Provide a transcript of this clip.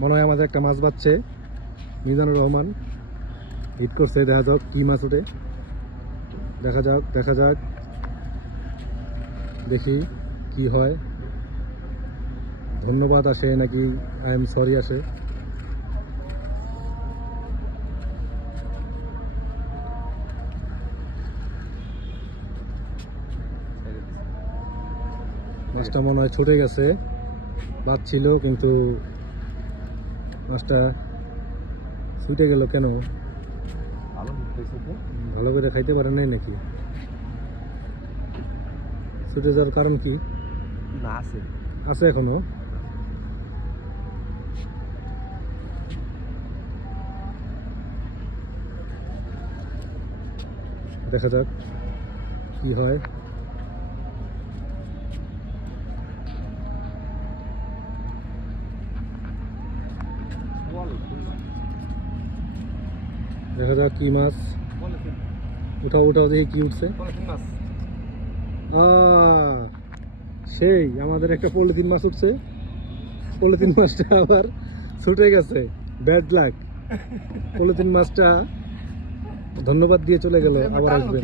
মনে হয় আমাদের একটা মাছ বাচ্ছে। মিজানুর রহমান হিট করছে, দেখা যাক কি মাছ ওঠে। দেখা যাক দেখি কি হয়। ধন্যবাদ আসে নাকি আই এম সরি আসে। মাছটা মনে হয় ছুটে গেছে, বাচ্ছিল কিন্তু মাছটা ছুটে গেল কেন? ভালো করে খাইতে পারে নাই নাকি? ছুটে যাওয়ার কারণ কি? না আছে আছে এখনো। দেখা যাক কি হয়। দেখা যাক কি মাছ। উঠাও দেখি কি উঠছে। সেই আমাদের একটা পলিথিন মাছ উঠছে। পলিথিন মাছটা আবার ছুটে গেছে, ব্যাড লাক। পলিথিন মাছটা ধন্যবাদ দিয়ে চলে গেল, আবার আসবে।